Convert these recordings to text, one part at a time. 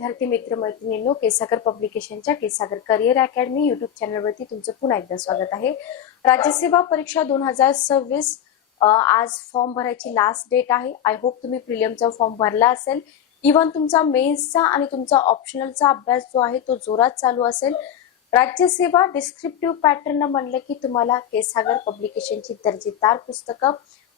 विद्यार्थी मित्र मैत्रिणींनो केसागर पब्लिकेशनच्या केसागर करिअर अकॅडमी युट्यूब चॅनलवरती तुमचं पुन्हा एकदा स्वागत आहे. राज्यसेवा परीक्षा दोन हजार सव्वीस आज फॉर्म भरायची लास्ट डेट आहे. आय होप तुम्ही प्रिलियमचा फॉर्म भरला असेल. इव्हन तुमचा मेन्सचा आणि तुमचा ऑप्शनलचा अभ्यास जो आहे तो जोरात चालू असेल. राज्यसेवा डिस्क्रिप्टिव्ह पॅटर्न म्हणलं की तुम्हाला केसागर पब्लिकेशनची दर्जेदार पुस्तकं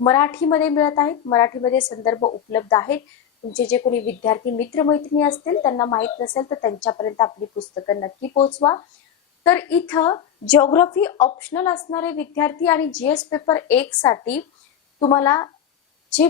मराठीमध्ये मिळत आहेत. मराठीमध्ये संदर्भ उपलब्ध आहेत. तुमचे जे कोणी विद्यार्थी मित्रमैत्रिणी असतील त्यांना माहीत नसेल तर त्यांच्यापर्यंत आपली पुस्तकं नक्की पोहोचवा तर इथं जिओग्राफी ऑप्शनल असणारे विद्यार्थी आणि जीएस पेपर एक साठी तुम्हाला जे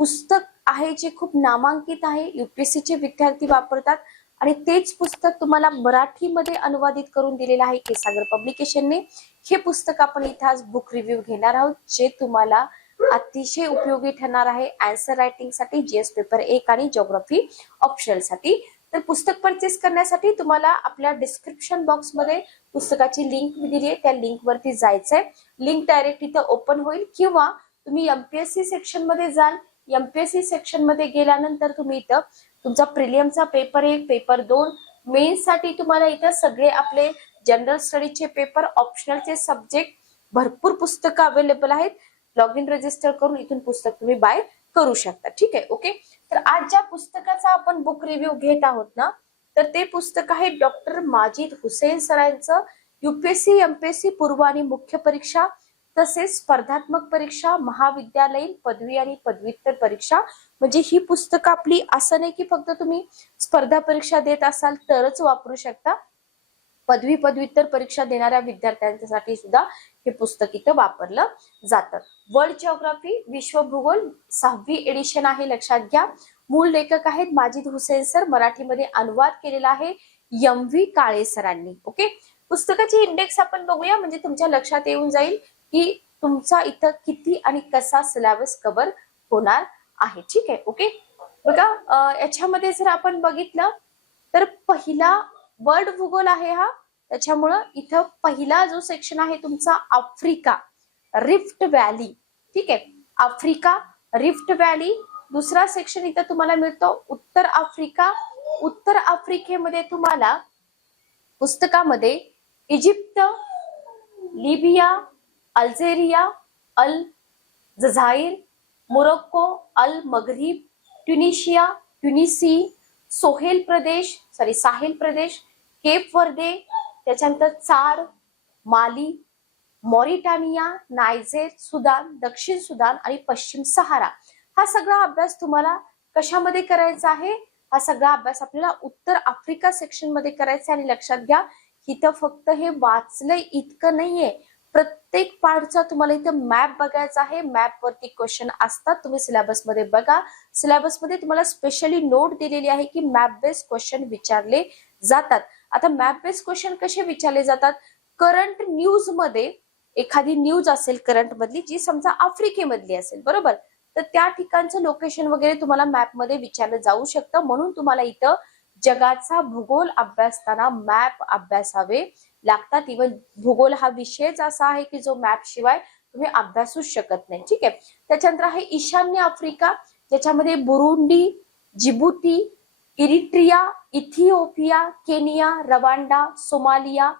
पुस्तक आहे जे खूप नामांकित आहे UPSC चे विद्यार्थी वापरतात आणि तेच पुस्तक तुम्हाला मराठीमध्ये अनुवादित करून दिलेलं आहे केसागर पब्लिकेशनने हे पुस्तक आपण इथं आज बुक रिव्ह्यू घेणार आहोत जे तुम्हाला अतिशय उपयोगी ठरणार आहे अँसर रायटिंगसाठी जीएस पेपर एक आणि ज्योग्राफी ऑप्शनलसाठी. तर पुस्तक परचेस करण्यासाठी तुम्हाला आपल्या डिस्क्रिप्शन बॉक्समध्ये पुस्तकाची लिंक दिली आहे. त्या लिंक वरती जायचंय. लिंक डायरेक्ट इथं ओपन होईल. किंवा तुम्ही एमपीएससी सेक्शनमध्ये जाल. एमपीएससी सेक्शनमध्ये गेल्यानंतर तुम्ही इथं तुमचा प्रिलियमचा पेपर एक पेपर दोन. मेन्ससाठी तुम्हाला इथं सगळे आपले जनरल स्टडीचे पेपर ऑप्शनलचे सब्जेक्ट भरपूर पुस्तकं अवेलेबल आहेत. लॉग इन रजिस्टर करून इथून पुस्तक तुम्ही बाय करू शकता. ठीक आहे? ओके तर आज ज्या पुस्तकाचा आपण बुक रिव्ह्यू घेत आहोत ना तर ते पुस्तक आहे डॉक्टर माजिद हुसेन सरांचं युपीएससी एमपीएससी पूर्व आणि मुख्य परीक्षा तसेच स्पर्धात्मक परीक्षा महाविद्यालयीन पदवी आणि पदव्युत्तर परीक्षा. म्हणजे ही पुस्तकं आपली असं नाही की फक्त तुम्ही स्पर्धा परीक्षा देत असाल तरच वापरू शकता. पदवी पदव्युत्तर परीक्षा देणाऱ्या विद्यार्थ्यांसाठी सुद्धा हे पुस्तक इथं वापरलं जातं. वर्ल्ड जिओग्राफी विश्व भूगोल सहावी एडिशन आहे लक्षात घ्या. मूळ लेखक आहेत माजिद हुसेन सर मराठीमध्ये अनुवाद केलेला आहे यम व्ही काळे सरांनी. ओके पुस्तकाची इंडेक्स आपण बघूया. म्हणजे तुमच्या लक्षात येऊन जाईल की तुमचा इथं किती आणि कसा सिलेबस कव्हर होणार आहे. ठीक आहे? ओके बघा याच्यामध्ये जर आपण बघितलं तर पहिला वर्ल्ड भूगोल आहे हा. त्याच्यामुळं इथं पहिला जो सेक्शन आहे तुमचा आफ्रिका रिफ्ट व्हॅली. ठीक आहे? Africa rift valley. दुसरा सेक्शन इथं तुम्हाला मिळतो उत्तर आफ्रिका. उत्तर आफ्रिकेमध्ये तुम्हाला पुस्तकामध्ये Egypt Libya Algeria Al Jazair Morocco Al Maghrib Tunisia Tunisie Sohail प्रदेश सॉरी साहेल प्रदेश केप वर्दे त्याच्यानंतर Chad Mali Mauritania Niger Sudan दक्षिण सुदान आणि पश्चिम सहारा. हा सगळा अभ्यास तुम्हाला कशामध्ये करायचा आहे? हा सगळा अभ्यास आपल्याला उत्तर आफ्रिका सेक्शनमध्ये करायचा आहे आणि लक्षात घ्या इथं फक्त हे वाचलंय इतकं नाहीये. प्रत्येक पार्टचा तुम्हाला इथं मॅप बघायचा आहे. मॅप वरती क्वेश्चन असतात. तुम्ही सिलेबसमध्ये बघा. सिलेबसमध्ये तुम्हाला स्पेशली नोट दिलेली आहे की मॅप बेस्ड क्वेश्चन विचारले जातात. आता मॅप बेस्ड क्वेश्चन कसे विचारले जातात? करंट न्यूजमध्ये एखादी न्यूज असेल करंट मधली जी समजा आफ्रिकेमधली असेल बरोबर? तर त्या ठिकाणचं लोकेशन वगैरे तुम्हाला मॅपमध्ये विचारलं जाऊ शकतं. म्हणून तुम्हाला इथं जगाचा भूगोल अभ्यासताना मॅप अभ्यासावे. लागतात. इवन भूगोल हा विषयच असा आहे की जो मॅप शिवाय तुम्ही अभ्यासूच शकत नाही. ठीक आहे? त्याच्यानंतर आहे ईशान्य आफ्रिका ज्याच्यामध्ये Burundi Djibouti Eritrea Ethiopia Kenya Rwanda Somalia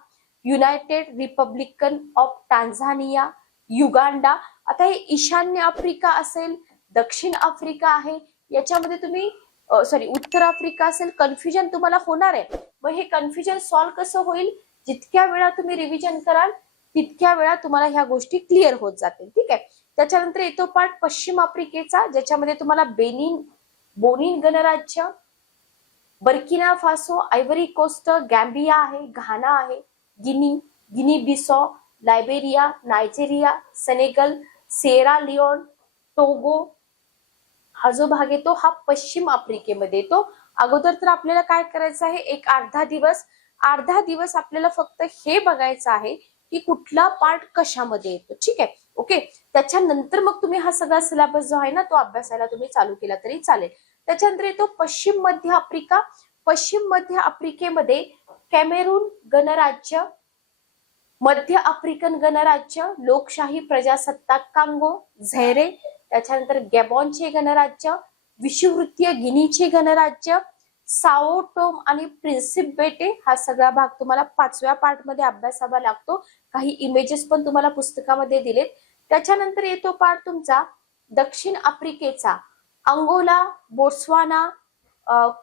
united republican of Tanzania Uganda. आता हे ईशान्य आफ्रिका असेल दक्षिण आफ्रिका आहे याच्यामध्ये तुम्ही सॉरी उत्तर आफ्रिका असेल कन्फ्युजन तुम्हाला होणार आहे. मग हे कन्फ्युजन सॉल्व्ह कसं होईल? जितक्या वेळा तुम्ही रिव्हिजन कराल तितक्या वेळा तुम्हाला ह्या गोष्टी क्लिअर होत जातील. ठीक आहे? त्याच्यानंतर येतो पार्ट पश्चिम आफ्रिकेचा ज्याच्यामध्ये तुम्हाला बेनिन बोनिन गणराज्य Burkina Faso Ivory Coast Gambia आहे घाना आहे Guinea Guinea Bissau Liberia Nigeria Senegal Sierra Leone Togo हा जो भाग येतो हा पश्चिम आफ्रिकेमध्ये येतो. अगोदर तर आपल्याला काय करायचं आहे? एक अर्धा दिवस अर्धा दिवस आपल्याला फक्त हे बघायचं आहे की कुठला पार्ट कशामध्ये येतो. ठीक आहे? ओके त्याच्यानंतर मग तुम्ही हा सगळा सिलेबस जो आहे ना तो अभ्यासायला तुम्ही चालू केला तरी चालेल. त्याच्यानंतर येतो पश्चिम मध्य आफ्रिका. पश्चिम मध्य आफ्रिकेमध्ये कॅमेरून गणराज्य मध्य आफ्रिकन गणराज्य लोकशाही प्रजासत्ताक कांगो झैरे त्याच्यानंतर गॅबॉनचे गणराज्य विषुवृत्तीय गिनीचे गणराज्य साओटोम आणि प्रिन्सिप बेटे. हा सगळा भाग तुम्हाला पाचव्या पार्टमध्ये अभ्यासावा लागतो. काही इमेजेस पण तुम्हाला पुस्तकामध्ये दिलेत. त्याच्यानंतर येतो पार्ट तुमचा दक्षिण आफ्रिकेचा. अंगोला बोट्सवाना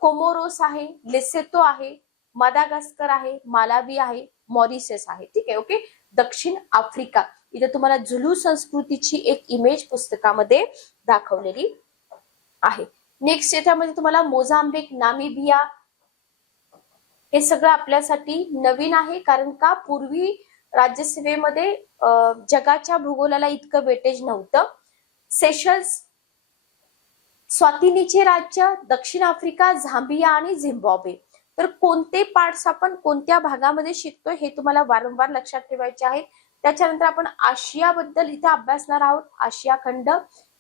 कोमोरोस आहे लेसेतो आहे मादागास्कर आहे मालावी आहे मॉरिशस आहे. ठीक आहे ओके? दक्षिण आफ्रिका. इथे तुम्हाला झुलू संस्कृतीची एक इमेज पुस्तकामध्ये दाखवलेली आहे. नेक्स्ट याच्यामध्ये तुम्हाला मोझांबिक नामिबिया हे सगळं आपल्यासाठी नवीन आहे. कारण का? पूर्वी राज्यसेवेमध्ये जगाच्या भूगोलाला इतकं वेटेज नव्हतं. सेशल्स स्वातिनीचे राज्य दक्षिण आफ्रिका झांबिया आणि झिम्बाब्वे. तर कोणते पार्ट्स आपण कोणत्या भागामध्ये शिकतोय हे तुम्हाला वारंवार लक्षात ठेवायचे आहे. त्याच्यानंतर आपण आशियाबद्दल इथे अभ्यासणार आहोत. आशिया खंड.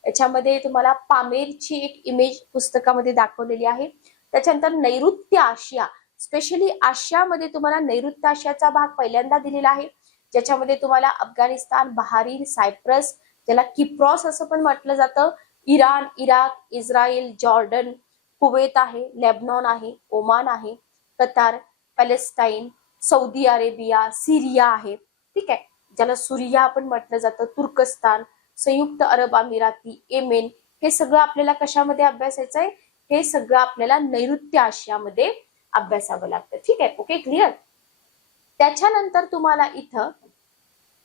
याच्यामध्ये तुम्हाला पामेरची एक इमेज पुस्तकामध्ये दाखवलेली आहे. त्याच्यानंतर नैऋत्य आशिया स्पेशली आशियामध्ये तुम्हाला नैऋत्य आशियाचा भाग पहिल्यांदा दिलेला आहे. ज्याच्यामध्ये तुम्हाला अफगाणिस्तान बहारीन सायप्रस ज्याला किप्रॉस असं पण म्हटलं जातं. Iran Iraq Israel Jordan Kuwait आहे लेबनॉन आहे ओमान आहे Qatar Palestine Saudi Arabia Syria आहे. ठीक आहे. ज्याला सुरिया आपण म्हटलं जातं तुर्कस्तान संयुक्त अरब अमिराती येमेन हे सगळं आपल्याला कशामध्ये अभ्यासायचं आहे? हे सगळं आपल्याला नैऋत्य आशियामध्ये अभ्यासावं लागतं. ठीक आहे? ओके क्लिअर त्याच्यानंतर तुम्हाला इथं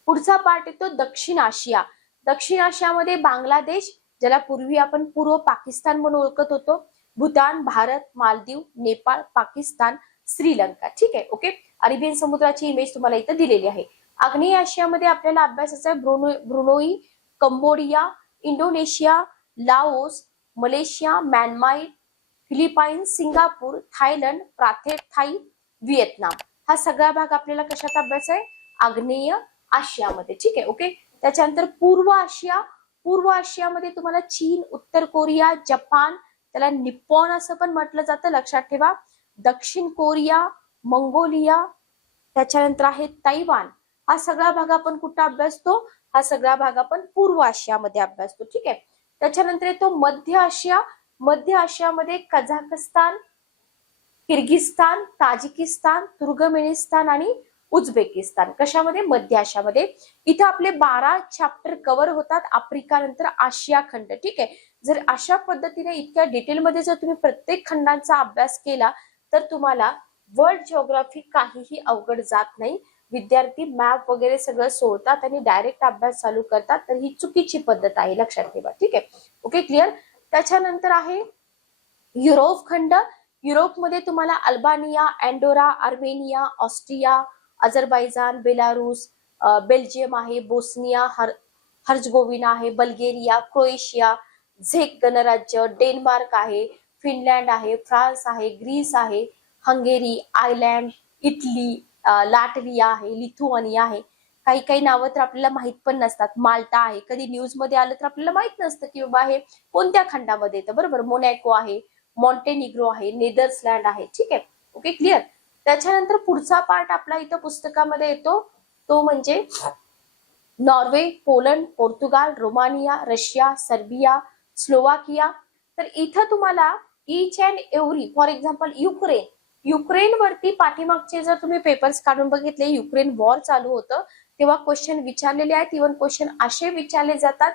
पुढचा पार्ट येतो दक्षिण आशिया. दक्षिण आशियामध्ये बांगलादेश ज्याला पूर्वी आपण पूर्व पाकिस्तान म्हणून ओळखत होतो. भूतान भारत मालदीव नेपाळ पाकिस्तान श्रीलंका. ठीक आहे? ओके अरेबियन समुद्राची इमेज तुम्हाला इथं दिलेली आहे. आग्नेय आशियामध्ये आपल्याला अभ्यासाचा आहे Bruno Brunei Cambodia Indonesia Laos Malaysia Myanmar Philippines Singapore Thailand प्राथेथाई Vietnam. हा सगळा भाग आपल्याला कशात अभ्यास आहे? आग्नेय आशियामध्ये. ठीक आहे ओके? त्याच्यानंतर पूर्व आशिया. पूर्व आशियामध्ये तुम्हाला चीन उत्तर कोरिया जपान त्याला निप्पॉन असं पण म्हटलं जातं लक्षात ठेवा. दक्षिण कोरिया मंगोलिया त्याच्यानंतर आहे तैवान हा सगळा भाग आपण कुठं अभ्यासतो? हा सगळा भाग आपण पूर्व आशियामध्ये अभ्यासतो ठीक आहे? त्याच्यानंतर येतो मध्य आशिया. मध्य आशियामध्ये कझाकस्तान किर्गिस्तान ताजिकिस्तान तुर्गमेनिस्तान आणि उझबेकिस्तान. कशामध्ये? मध्य आशियामध्ये. इथं आपले बारा चॅप्टर कव्हर होतात आफ्रिका नंतर आशिया खंड. ठीक आहे? जर अशा पद्धतीने इतक्या डिटेलमध्ये जर तुम्ही प्रत्येक खंडांचा अभ्यास केला तर तुम्हाला वर्ल्ड जिओग्राफी काहीही अवघड जात नाही. विद्यार्थी मॅप वगैरे सगळं सोडतात आणि डायरेक्ट अभ्यास चालू करतात तर ही चुकीची पद्धत आहे लक्षात ठेवा. ठीक आहे? ओके क्लिअर त्याच्यानंतर आहे युरोप खंड. युरोपमध्ये तुम्हाला Albania Andorra Armenia Austria Azerbaijan Belarus Belgium आहे बोस्निया हर हर्जगोविना आहे बल्गेरिया क्रोएशिया झेक गणराज्य डेन्मार्क आहे फिनलँड आहे फ्रान्स आहे ग्रीस आहे हंगेरी आयलँड इटली लाटविया आहे लिथुआनिया आहे. काही काही नावं तर आपल्याला माहीत पण नसतात. माल्टा आहे. कधी न्यूजमध्ये आलं तर आपल्याला माहीत नसतं की बाबा हे कोणत्या खंडामध्ये येतं. बरोबर? मोनॅको आहे मॉन्टेनिग्रो आहे नेदरलँड आहे. ठीक आहे? ओके क्लिअर त्याच्यानंतर पुढचा पार्ट आपला इथं पुस्तकामध्ये येतो. तो म्हणजे Norway Poland Portugal Romania Russia Serbia Slovakia. तर इथं तुम्हाला each and every for example Ukraine युक्रेनवरती पाठीमागचे जर तुम्ही पेपर्स काढून बघितले युक्रेन वॉर चालू होतं तेव्हा क्वेश्चन विचारलेले आहेत. इव्हन क्वेश्चन असे विचारले जातात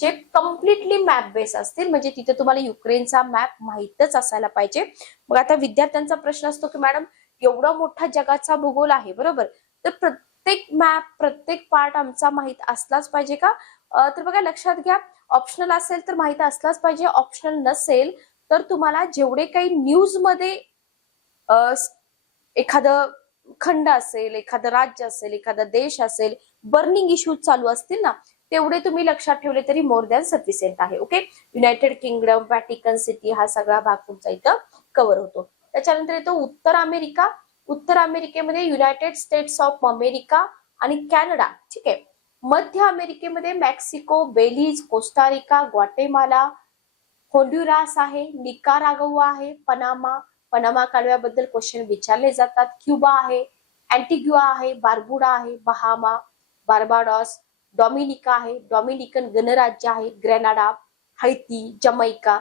जे कम्प्लिटली मॅप बेस असतील. म्हणजे तिथे तुम्हाला युक्रेनचा मॅप माहीतच असायला पाहिजे. मग आता विद्यार्थ्यांचा प्रश्न असतो की मॅडम एवढा मोठा जगाचा भूगोल आहे बरोबर? तर प्रत्येक मॅप प्रत्येक पार्ट आमचा माहीत असलाच पाहिजे का? तर बघा लक्षात घ्या. ऑप्शनल असेल तर माहीत असलाच पाहिजे. ऑप्शनल नसेल तर तुम्हाला जेवढे काही न्यूजमध्ये एखादं खंड असेल एखादं राज्य असेल एखादा देश असेल बर्निंग इश्यूज चालू असतील ना तेवढे तुम्ही लक्षात ठेवले तरी मोर दॅन सफिशियंट आहे okay United Kingdom Vatican City हा सगळा भाग तुमचा इथं कव्हर होतो. त्याच्यानंतर येतो उत्तर अमेरिका. उत्तर अमेरिकेमध्ये युनायटेड स्टेट्स ऑफ अमेरिका आणि कॅनडा ठीक आहे? मध्य अमेरिकेमध्ये Mexico Belize Costa Rica Guatemala Honduras आहे निकारागोवा आहे पनामा पनामा कालव्याबद्दल क्वेश्चन विचारले जातात. क्युबा आहे अँटिग्युआ आहे बार्बुडा आहे बहामा बार्बाडॉस डॉमिनिका आहे डॉमिनिकन गणराज्य आहे ग्रेनाडा हैती जमैका.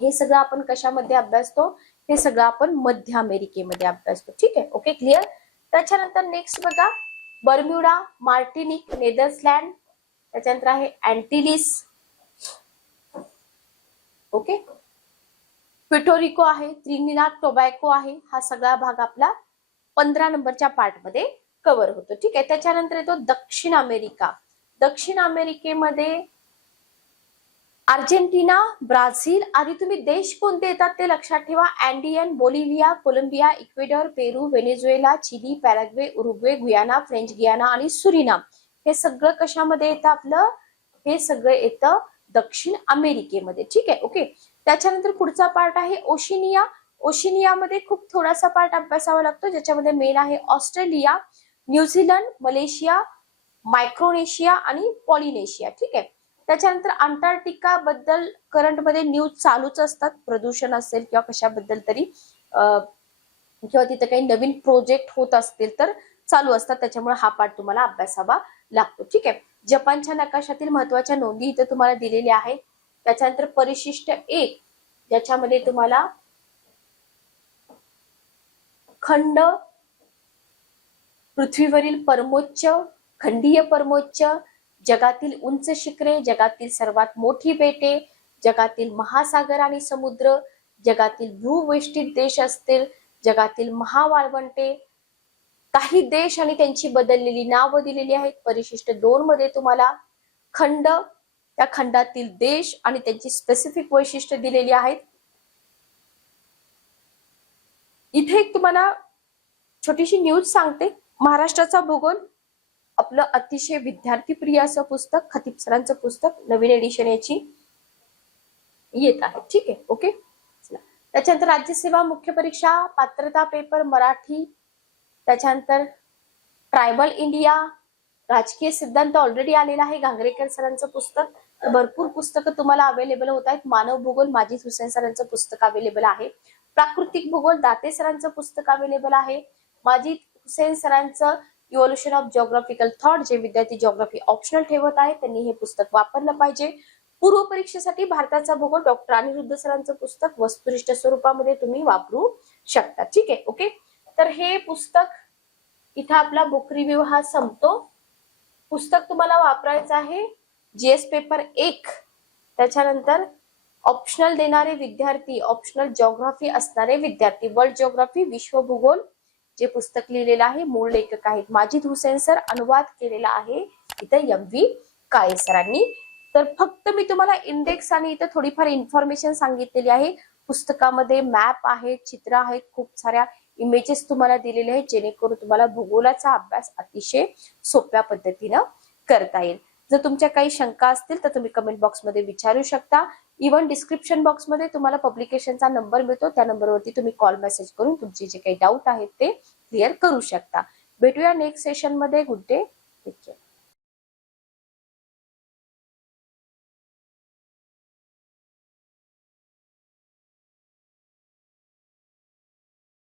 हे सगळं आपण कशामध्ये अभ्यासतो? हे सगळं आपण मध्य अमेरिकेमध्ये अभ्यासतो. ठीक आहे? ओके क्लिअर त्याच्यानंतर नेक्स्ट बघा. बर्म्युडा मार्टिनिक नेदरलँड त्याच्यानंतर आहे अँटिलिस. ओके पिटोरिको आहे त्रिनिनाथ टोबॅको आहे हा सगळा भाग आपला पंधरा नंबरच्या पार्टमध्ये कव्हर होतो. ठीक आहे त्याच्यानंतर येतो दक्षिण अमेरिका. दक्षिण अमेरिकेमध्ये अर्जेंटिना ब्राझील आधी तुम्ही देश कोणते येतात ते लक्षात ठेवा. Andean Bolivia Colombia Ecuador Peru Venezuela Chile Paraguay Uruguay Guyana French Guiana आणि सुरिनाम हे सगळं कशामध्ये येतं आपलं? हे सगळं येतं दक्षिण अमेरिकेमध्ये. ठीक आहे ओके त्याच्यानंतर पुढचा पार्ट आहे ओशिनिया. ओशिनियामध्ये खूप थोडासा पार्ट अभ्यासावा लागतो ज्याच्यामध्ये मेन आहे ऑस्ट्रेलिया न्यूझीलंड मलेशिया मायक्रोनेशिया आणि पॉलिनेशिया. ठीक आहे? त्याच्यानंतर अंटार्क्टिका बद्दल करंटमध्ये न्यूज चालूच असतात. प्रदूषण असेल किंवा कशाबद्दल तरी किंवा तिथे काही नवीन प्रोजेक्ट होत असतील तर चालू असतात. त्याच्यामुळे हा पाठ तुम्हाला अभ्यासावा लागतो. ठीक आहे? जपानच्या नकाशातील महत्त्वाच्या नोंदी इथे तुम्हाला दिलेल्या आहेत. त्याच्यानंतर परिशिष्ट एक ज्याच्यामध्ये तुम्हाला खंड पृथ्वीवरील परमोच्च खंडीय परमोच्च जगातील उंच शिखरे जगातील सर्वात मोठी बेटे जगातील महासागर आणि समुद्र जगातील भूवेष्टित देश असतील जगातील महावाळवंटे काही देश आणि त्यांची बदललेली नावं दिलेली आहेत. परिशिष्ट दोन मध्ये तुम्हाला खंड त्या खंडातील देश आणि त्यांची स्पेसिफिक वैशिष्ट्य दिलेली आहेत. इथे एक तुम्हाला छोटीशी न्यूज सांगते. महाराष्ट्राचा भूगोल आपलं अतिशय विद्यार्थीप्रिय असं पुस्तक खतीप सरांचं पुस्तक नवीन एडिशन याची येत आहे. ठीक आहे ओके त्याच्यानंतर राज्यसेवा मुख्य परीक्षा पात्रता पेपर मराठी. त्याच्यानंतर ट्रायबल इंडिया राजकीय सिद्धांत ऑलरेडी आलेला आहे गांगरेकर सरांचं पुस्तक. भरपूर पुस्तकं तुम्हाला अवेलेबल होत आहेत. मानव भूगोल माजी हुसेन सरांचं पुस्तक अवेलेबल आहे. प्राकृतिक भूगोल दाते सरांचं पुस्तक अवेलेबल आहे. माजी हुसेन सरांचं इव्होल्युशन ऑफ जिओग्राफिकल थॉट जे विद्यार्थी जिओग्राफी ऑप्शनल ठेवत आहे त्यांनी हे पुस्तक वापरलं पाहिजे. पूर्व परीक्षेसाठी भारताचा भूगोल डॉक्टर अनिरुद्ध सरांचं पुस्तक वस्तुनिष्ठ स्वरूपामध्ये तुम्ही वापरू शकता. ठीक आहे ओके तर हे पुस्तक इथं आपला बुक रिव्ह्यू हा संपतो. पुस्तक तुम्हाला वापरायचं आहे. जीएस पेपर एक. त्याच्यानंतर ऑप्शनल देणारे विद्यार्थी ऑप्शनल जॉग्राफी असणारे विद्यार्थी वर्ल्ड जॉग्राफी विश्व भूगोल जे पुस्तक लिहिलेलं आहे मूळ लेखक आहेत. माजिद हुसेन सर अनुवाद केलेला आहे इथं एम व्ही काळे सरांनी. तर फक्त मी तुम्हाला इंडेक्स आणि इथं थोडीफार इन्फॉर्मेशन सांगितलेली आहे. पुस्तकामध्ये मॅप आहेत चित्र आहेत खूप साऱ्या इमेजेस तुम्हाला दिलेले आहेत जेणेकरून तुम्हाला भूगोलाचा अभ्यास अतिशय सोप्या पद्धतीनं करता येईल. जर तुमच्या काही शंका असतील तर तुम्ही कमेंट बॉक्समध्ये विचारू शकता. इव्हन डिस्क्रिप्शन बॉक्समध्ये तुम्हाला पब्लिकेशनचा नंबर मिळतो. त्या नंबरवरती तुम्ही कॉल मेसेज करून तुमचे जे काही डाऊट आहेत ते क्लिअर करू शकता. भेटूया नेक्स्ट सेशनमध्ये गुड डे टेक केअर